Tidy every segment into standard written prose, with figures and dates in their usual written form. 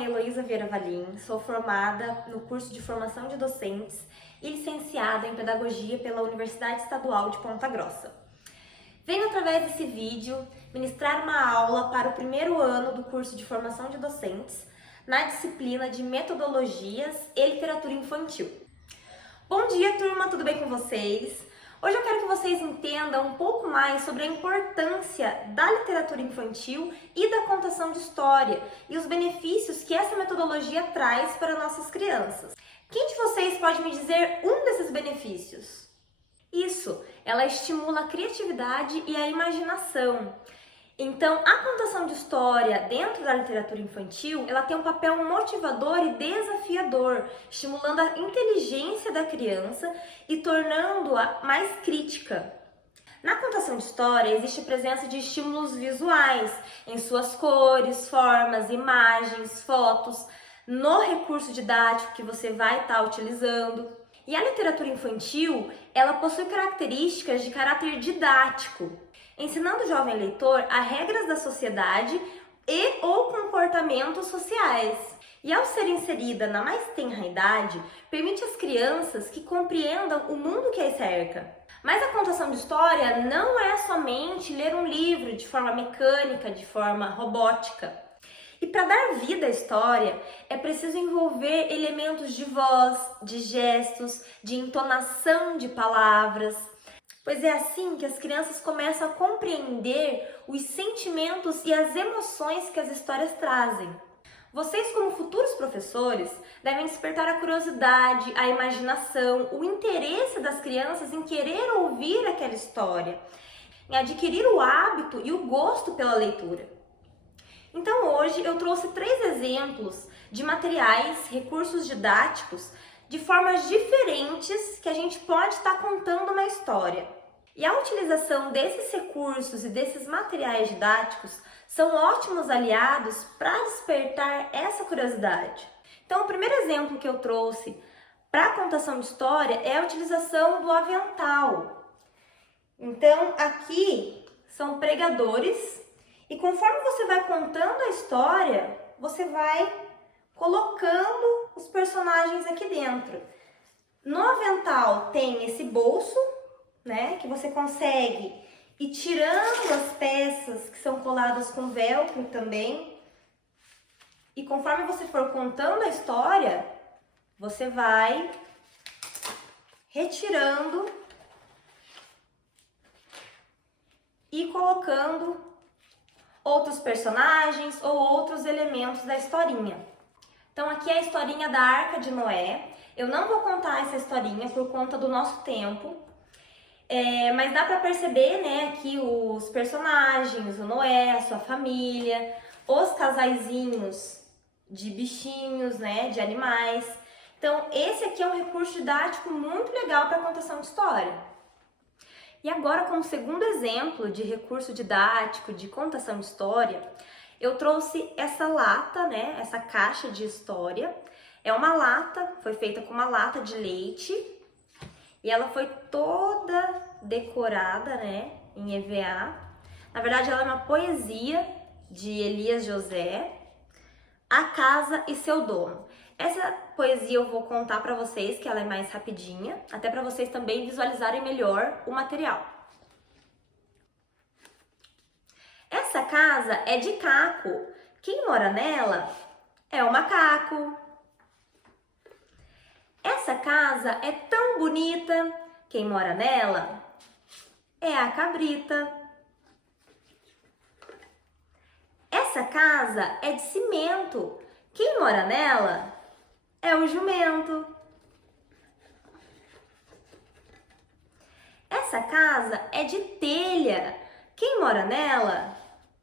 é Heloísa Vieira Valim, sou formada no curso de formação de docentes e licenciada em Pedagogia pela Universidade Estadual de Ponta Grossa. Venho através desse vídeo ministrar uma aula para o primeiro ano do curso de formação de docentes na disciplina de Metodologias e Literatura Infantil. Bom dia, turma, tudo bem com vocês? Hoje eu quero que vocês entendam um pouco mais sobre a importância da literatura infantil e da contação de história e os benefícios que essa metodologia traz para nossas crianças. Quem de vocês pode me dizer um desses benefícios? Isso, ela estimula a criatividade e a imaginação. Então, a contação de história dentro da literatura infantil, ela tem um papel motivador e desafiador, estimulando a inteligência da criança e tornando-a mais crítica. Na contação de história, existe a presença de estímulos visuais, em suas cores, formas, imagens, fotos, no recurso didático que você vai estar utilizando. E a literatura infantil, ela possui características de caráter didático, ensinando o jovem leitor a regras da sociedade e ou comportamentos sociais. E ao ser inserida na mais tenra idade, permite às crianças que compreendam o mundo que as cerca. Mas a contação de história não é somente ler um livro de forma mecânica, de forma robótica. E para dar vida à história, é preciso envolver elementos de voz, de gestos, de entonação de palavras, pois é assim que as crianças começam a compreender os sentimentos e as emoções que as histórias trazem. Vocês, como futuros professores, devem despertar a curiosidade, a imaginação, o interesse das crianças em querer ouvir aquela história, em adquirir o hábito e o gosto pela leitura. Então hoje eu trouxe 3 exemplos de materiais, recursos didáticos, de formas diferentes que a gente pode estar contando uma história. E a utilização desses recursos e desses materiais didáticos são ótimos aliados para despertar essa curiosidade. Então o primeiro exemplo que eu trouxe para a contação de história é a utilização do avental. Então aqui são pregadores e conforme você vai contando a história, você vai colocando os personagens aqui dentro. No avental tem esse bolso, né, que você consegue ir tirando as peças que são coladas com velcro também. E conforme você for contando a história, você vai retirando e colocando outros personagens ou outros elementos da historinha. Então aqui é a historinha da Arca de Noé. Eu não vou contar essa historinha por conta do nosso tempo, mas dá para perceber, né, aqui os personagens, o Noé, a sua família, os casaizinhos de bichinhos, né, de animais. Então esse aqui é um recurso didático muito legal para a contação de história. E agora, como segundo exemplo de recurso didático de contação de história, eu trouxe essa lata, né, essa caixa de história. É uma lata, foi feita com uma lata de leite e ela foi toda decorada, né, em EVA. Na verdade, ela é uma poesia de Elias José, A Casa e Seu Dono. Essa poesia eu vou contar para vocês, que ela é mais rapidinha, até para vocês também visualizarem melhor o material. Essa casa é de caco. Quem mora nela é o macaco. Essa casa é tão bonita. Quem mora nela é a cabrita. Essa casa é de cimento. Quem mora nela é o jumento. Essa casa é de telha. Quem mora nela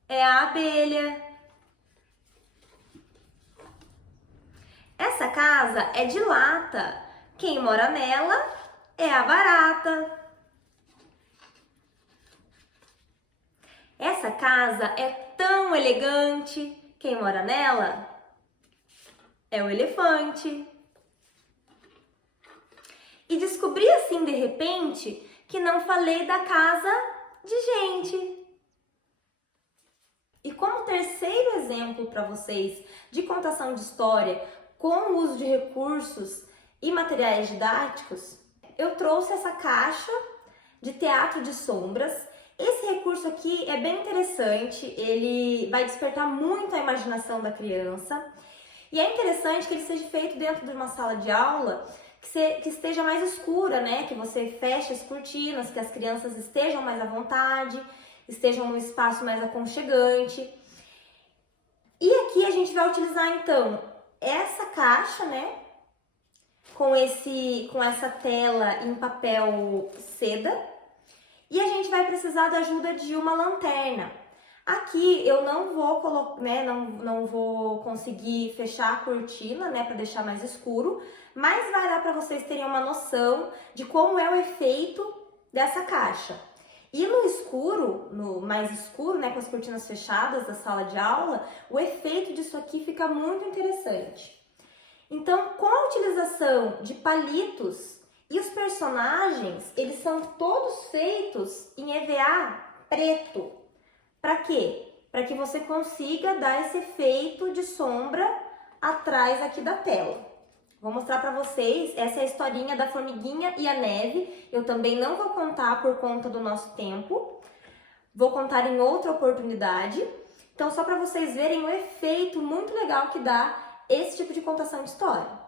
é a abelha. Essa casa é de lata. Quem mora nela é a barata. Essa casa é tão elegante. Quem mora nela é o elefante. E descobri assim de repente que não falei da casa de gente. E como terceiro exemplo para vocês de contação de história com o uso de recursos e materiais didáticos, eu trouxe essa caixa de teatro de sombras. Esse recurso aqui é bem interessante, ele vai despertar muito a imaginação da criança e é interessante que ele seja feito dentro de uma sala de aula que esteja mais escura, né? Que você feche as cortinas, que as crianças estejam mais à vontade, estejam num espaço mais aconchegante. E aqui a gente vai utilizar então essa caixa, né? Com essa tela em papel seda. E a gente vai precisar da ajuda de uma lanterna. Aqui eu não vou não vou conseguir fechar a cortina, né, para deixar mais escuro, mas vai dar para vocês terem uma noção de como é o efeito dessa caixa. E no escuro, no mais escuro, né, com as cortinas fechadas da sala de aula, o efeito disso aqui fica muito interessante. Então, com a utilização de palitos e os personagens, eles são todos feitos em EVA preto. Para quê? Para que você consiga dar esse efeito de sombra atrás aqui da tela. Vou mostrar para vocês, essa é a historinha da formiguinha e a neve. Eu também não vou contar por conta do nosso tempo. Vou contar em outra oportunidade. Então, só para vocês verem o efeito muito legal que dá esse tipo de contação de história.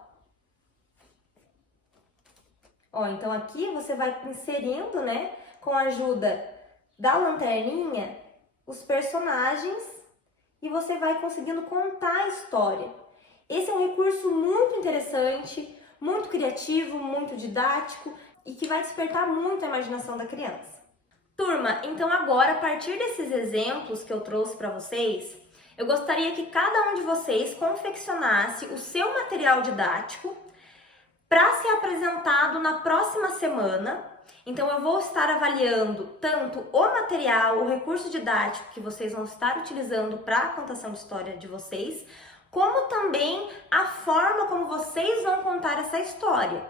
Ó, então aqui você vai inserindo, né, com a ajuda da lanterninha, os personagens e você vai conseguindo contar a história. Esse é um recurso muito interessante, muito criativo, muito didático e que vai despertar muito a imaginação da criança. Turma, então agora, a partir desses exemplos que eu trouxe para vocês, eu gostaria que cada um de vocês confeccionasse o seu material didático para ser apresentado na próxima semana. Então eu vou estar avaliando tanto o material, o recurso didático que vocês vão estar utilizando para a contação de história de vocês, como também a forma como vocês vão contar essa história.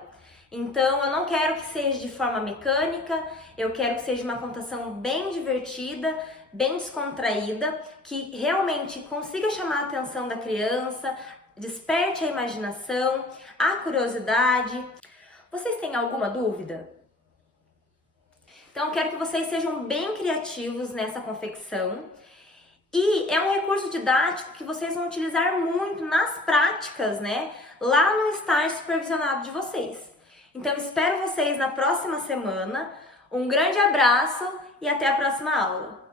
Então eu não quero que seja de forma mecânica, eu quero que seja uma contação bem divertida, bem descontraída, que realmente consiga chamar a atenção da criança, desperte a imaginação, a curiosidade. Vocês têm alguma dúvida? Então eu quero que vocês sejam bem criativos nessa confecção. E é um recurso didático que vocês vão utilizar muito nas práticas, né? Lá no estágio supervisionado de vocês. Então espero vocês na próxima semana. Um grande abraço e até a próxima aula!